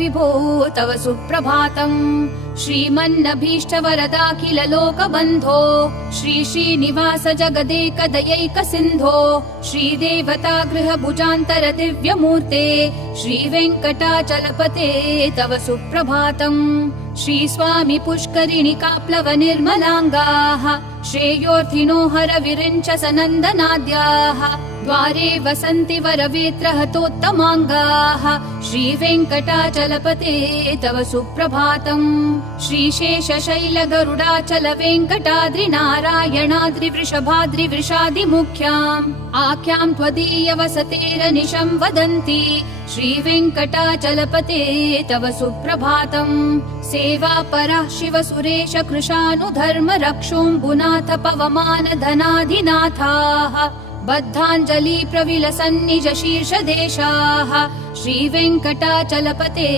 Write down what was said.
विभो तव सुप्रभातम्। श्रीमन्नभीष्टवरदाखिल लोकबन्धो श्री श्रीनिवास जगदेकदयैक सिन्धो श्रीदेवता गृहभुजान्तर दिव्यमूर्ते श्रीवेङ्कटाचलपते तव सुप्रभातम्। श्रीस्वामि पुष्करिणिकाप्लव निर्मलाङ्गाः श्रेयोर्थिनो हरविरिञ्च सनन्दनाद्याः द्वारे वसन्ति वरवेत्रहतोत्तमाङ्गाः श्रीवेङ्कटाचलपते तव सुप्रभातम्। श्रीशेषशैलगरुडाचल वेङ्कटाद्रिनारायणाद्रिवृषभाद्रिवृषादिमुख्याम् आख्याम् त्वदीयवसतेरनिशं वदन्ति श्रीवेङ्कटाचलपते तव सुप्रभातम्। सेवापरः शिव सुरेश कृशानुधर्म रक्षोऽम्बुनाथ पवमान धनाधिनाथाः बद्धाञ्जलि प्रविलसन्निज शीर्षदेशाः श्रीवेङ्कटाचलपते